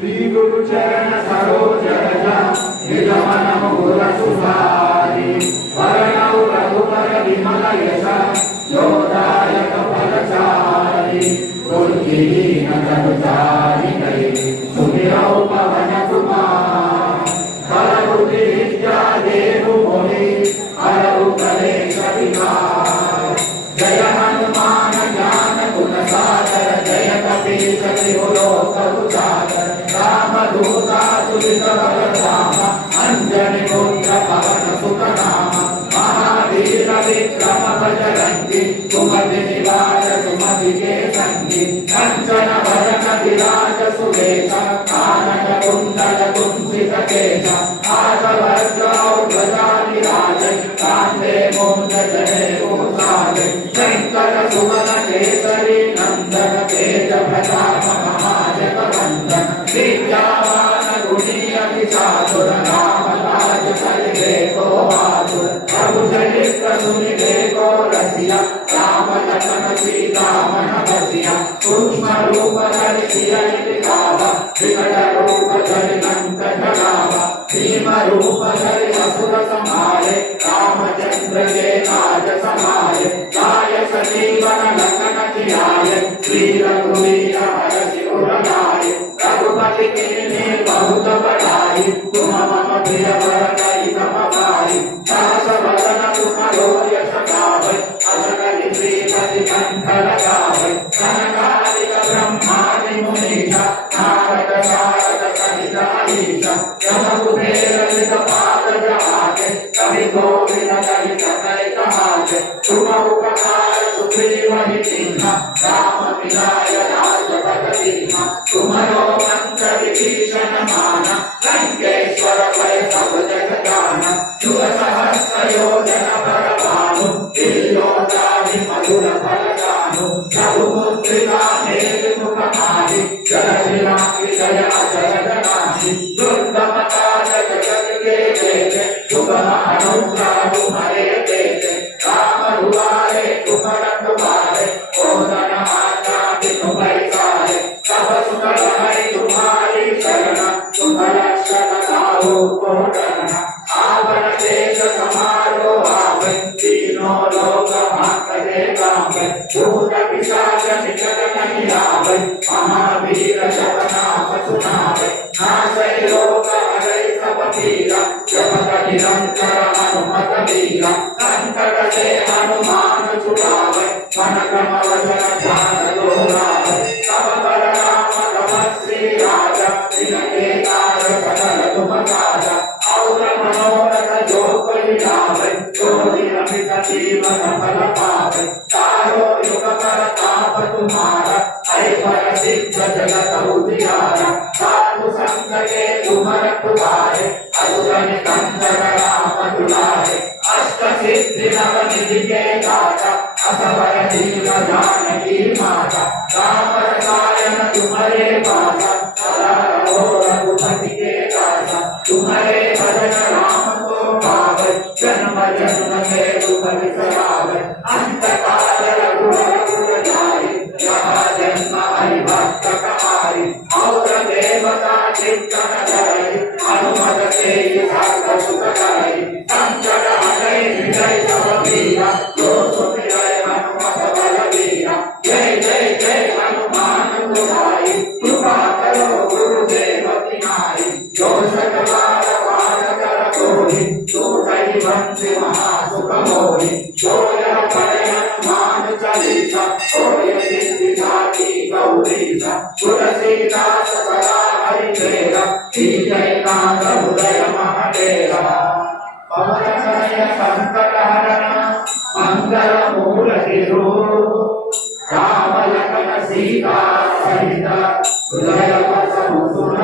श्री गुरु चरण सरोज रज निज मन मुकुर सुधारि वरणौ रघुवर विमल यश जोदायक फलचारि कुलकीन तनु चारिणै सुमिरौ पवन कुमार करहुति विद्या देहु मोहि हरहु कलेश विकार जय हनुमान ज्ञान गुण सागर जय कपीश तिहु लोक उजागर रामदूता तुलित बलधाम अंजनी पुत्र पवन सुत नाम महावीर विक्रम बजरंगी सुमति निवार सुमति के संगी कंचन वरण विराज सुवेश कानन कुंडल कुंचित केश आगवज्र ध्वजा विराज कांधे मूंज जनेऊ साज शंकर सुमन केसरी नंदन तेज प्रताप महाजगवंदन विद्यावान गुणी अति चातुर राम काज करिबे को आतुर प्रभु चरित्र सुनिबे को रसिया राम लखन सीता मन बसिया सूक्ष्म रूप धरि सियहि दिखावा विकट रूप धरि लंक जगावा भीम रूप धरि असुर संहारे रामचंद्र के काज समाये काय सजीवन लखन जियाये श्री रघुवीर हरषि उर लाए रघुपति कीन्ही बहुत बड़ाई तुम मम प्रिय भरतहि सम भाई सहस वदन तुम्हारो यश गावै अस कहि श्रीपति कंठ लगावै सनकादिक ब्रह्मादि मुनीश नारद शारद सहित अहीश यम कुबेर दिक्पाल जहाते कवि गोविंद कवि सकै कहाते तुम उपकार सुग्रीव कीन्हा राम मिलाय राजपद दीन्हा तुम्हारो मंत्र विभीषण माना लंकेश्वर भय सब जग जाना युग सहस्र योजन पर भानु दिव्योदाहि मधुर फल जानु रघुमुद्रिका मेघ मुख माहि जय राम जय अजय जनाहि दुर्गम काज जगत के जेते शुभ अनुग्रह तुम्हारे देते राम दुआरे तुम रखवारे ओदन आज्ञा बिनु पैसारे सब सुख है तुम्हारी शरण तुम रक्षक काहू को डरना आवरण देश समारो आवे तीनों लोक हांकते कांपे भूत पिशाच निकट नहीं आवे महावीर जप नाम सुनावे नासै रोग हरै सब पीरा जपत निरंतर हनुमत वीरा संकट से हनुमान छुड़ावे मन क्रम वचन ध्यान दोहरावे सब बल राम तपस्वी राजा तिनके काज सकल तुम साजा और मनोरथ जो कोई लावे जो दिन अमित जीवन फल पावे चारों युग परताप तुम्हारा ऐश्वर्य सिद्ध जगत उजियारा साधु संग के तुम रखवारे असुर निकंदन राम दुलारे अष्ट सिद्धि नव निधि के दाता असवर दीन जानकी माता राम रसायन तुम्हारे पासा सदा रहो रघुपति के दासा तुम्हारे भजन राम को पावे जन्म जन्म में दुख बिसरावे अंत काल रघुवर पुर जाई जहाँ जन्म हरि भक्त कहाई और देवता चित्तन धरई हनुमत से सर्व सुख करई संकट हरै हृदय सब पीरा जो सुमिरै हनुमत बलवीरा जय जय जय हनुमान गोसाई कृपा करो गुरुदेव की नाई जो सकलार पार कर कोहि जो कहि बंसी महासुख मोहि जो यह पढ़े हनुमान चालीसा होय सिद्धि साखी गौरीसा तुलसीदास सदा हरिचेरा जय नाथ हृदय महादेवा पवन तनय संकट हरण मंगल मूर्ति रूप राम लखन सीता सहित हृदय वसु सुन